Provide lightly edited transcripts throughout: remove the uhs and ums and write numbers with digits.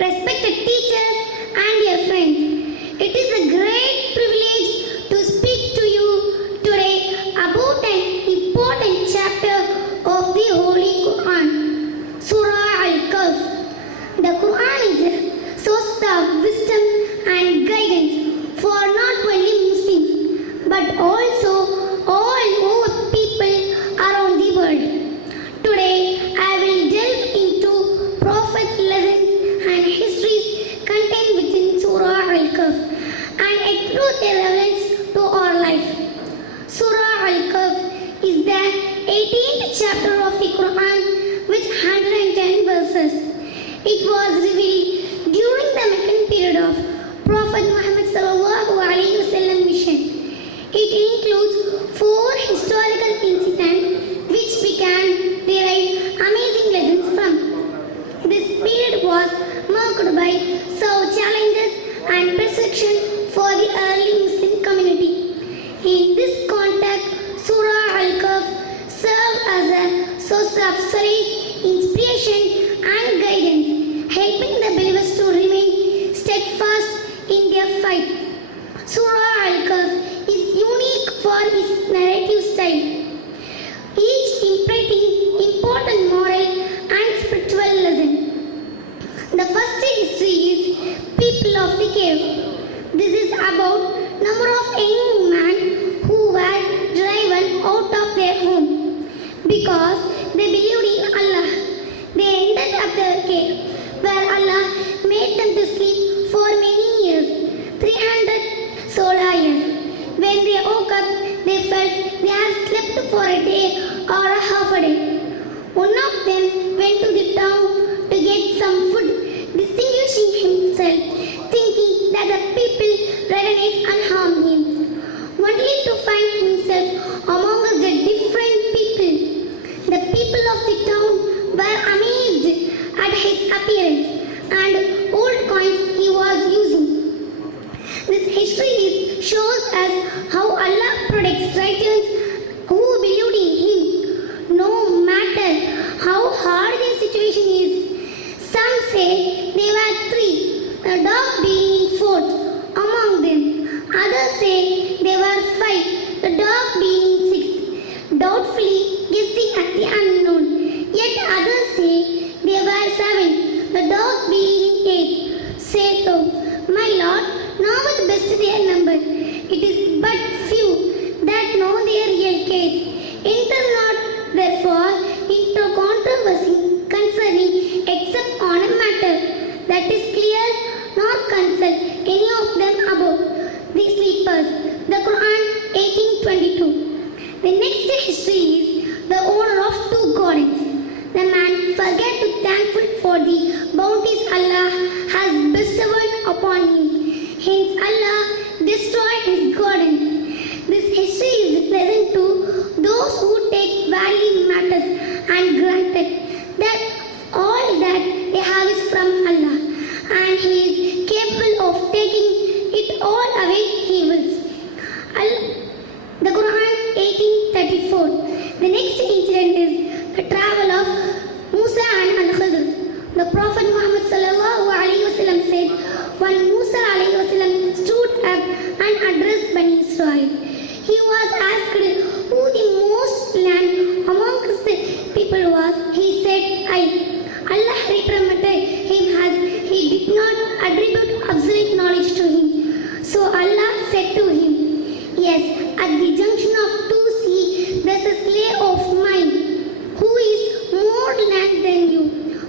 respected teachers, and dear friends. It is a great privilege to speak to you today about an important chapter of the Holy Quran, Surah Al-Kahf. The Quran is a source of wisdom and guidance for not only Muslims but also all over people around the world. Today, I will delve into prophet lessons and histories contained within Surah Al-Kahf and explore their relevance to our life. Surah Al-Kahf is the 18th chapter of the Quran with 110 verses. It was revealed during the Meccan period of Prophet Muhammad sallallahu alaihi wasallam mission. It includes 4 historical incidents which we can derive amazing lessons from. This period was marked by severe challenges and persecution for the early Muslim community. In this context, Surah Al-Kahf served as a source of solace, inspiration, and guidance, helping the believers to remain steadfast in their fight. Surah Al-Kahf is unique for its narrative style, each imparting important moral and spiritual lesson. The first history is people of the cave. This is about number of young men who were driven out of their home because they believed in Allah. They ended up the cave where Allah made them to sleep for many years, 300 solar years. When they woke up, they felt they had slept for a day or a half a day. One of them went to the town to get some food, distinguishing himself, thinking that the people recognized and harmed him, only to find himself amongst the different people. The people of the town were amazed at his appearance and old coins he was using. This history shows us how Allah protects righteous who believed in Him, no matter how hard their situation is. Some say they were 3, the dog being in 4th among them. Others say they were 5, the dog being in 6th, doubtfully guessing at the unknown. Yet others say they were 7, the dog being in 8th. Say so, my Lord, knoweth best their number. It is but few that know their real case. Enter not, therefore, into controversy concerning except on a matter that is clear, nor consult any of them above the sleepers. The Quran 18:22. The next history is the owner of 2 gardens. The man forget to thankful for the bounties Allah has bestowed upon him. Hence Allah destroyed his garden. This history is present to those who take value in matters and granted that all that they have is from Allah, and He is capable of taking it all away He wills. The Quran 18:34. The next incident is the travel of Musa and Al-Khidr. The Prophet Muhammad sallallahu alaihi wasallam said, when Musa alaihi wasallam stood up and addressed Bani Israel, he was asked who the most learned amongst the people was. He said, I. Allah reprimanded him as he did not attribute absolute knowledge to him. So Allah said to him, yes, at the junction of 2 seas there is a slave of mine who is more learned than you.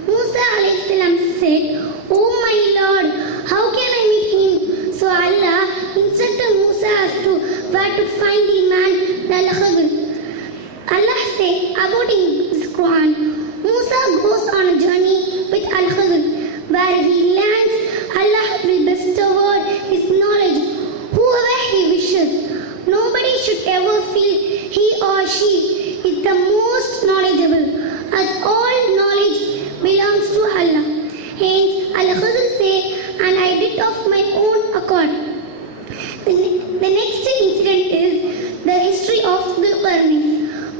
Musa alayhi salam said, oh my Lord, how can I meet him? So Allah instructed Musa as to where to find the man, the Al-Khidr. Allah said about in this Quran, Musa goes on a journey with Al-Khidr. Where he lands, Allah will bestow his knowledge whoever he wishes. Nobody should ever feel he or she is the most knowledgeable, as all knowledge belongs to Allah. Hence, Al-Khidr said, and I did of my own accord. The next incident is the history of Dhul-Qarnayn.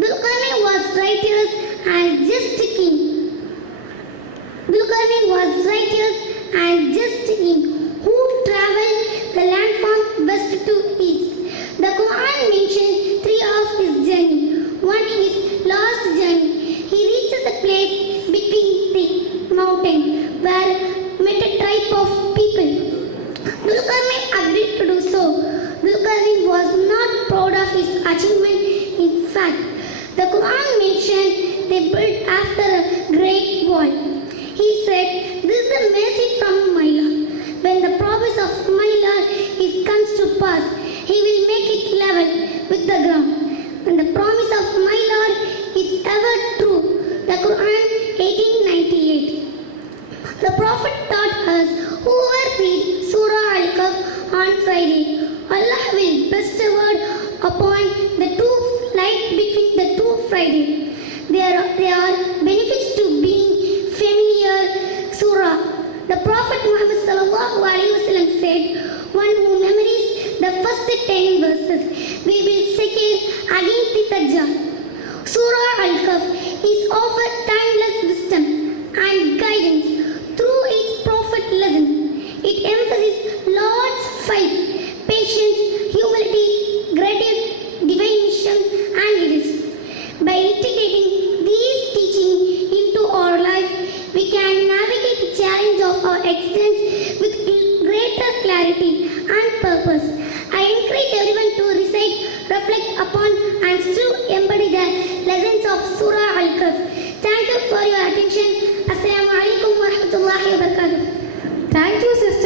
Dhul-Qarnayn was righteous and just king. Dhul-Qarnayn was righteous achievement. In fact, the Quran mentioned they built after a great wall. He said, "This is a mercy from my Lord. When the promise of my Lord comes to pass, He will make it level with the ground. And the promise of my Lord is ever true." The Quran 1898. The Prophet taught us, whoever reads Surah Al-Kahf on Friday, Allah will bestowed upon the two light between the two Fridays. There are benefits to being familiar surah. The Prophet Muhammad sallallahu alaihi wasallam said, "One who memorizes the first 10 verses, we will secure against the Dajjal." Surah Al-Kahf is offered timeless wisdom and guidance through its prophet lesson. It emphasizes Lord's faith, patience, humility, gratitude, divine mission, and leadership. By integrating these teachings into our life, we can navigate the challenge of our existence with greater clarity and purpose. I encourage everyone to recite, reflect upon, and still embody the lessons of Surah Al-Kahf. Thank you for your attention. Assalamu alaikum wa rahmatullahi wa barakatuh. Thank you, sister.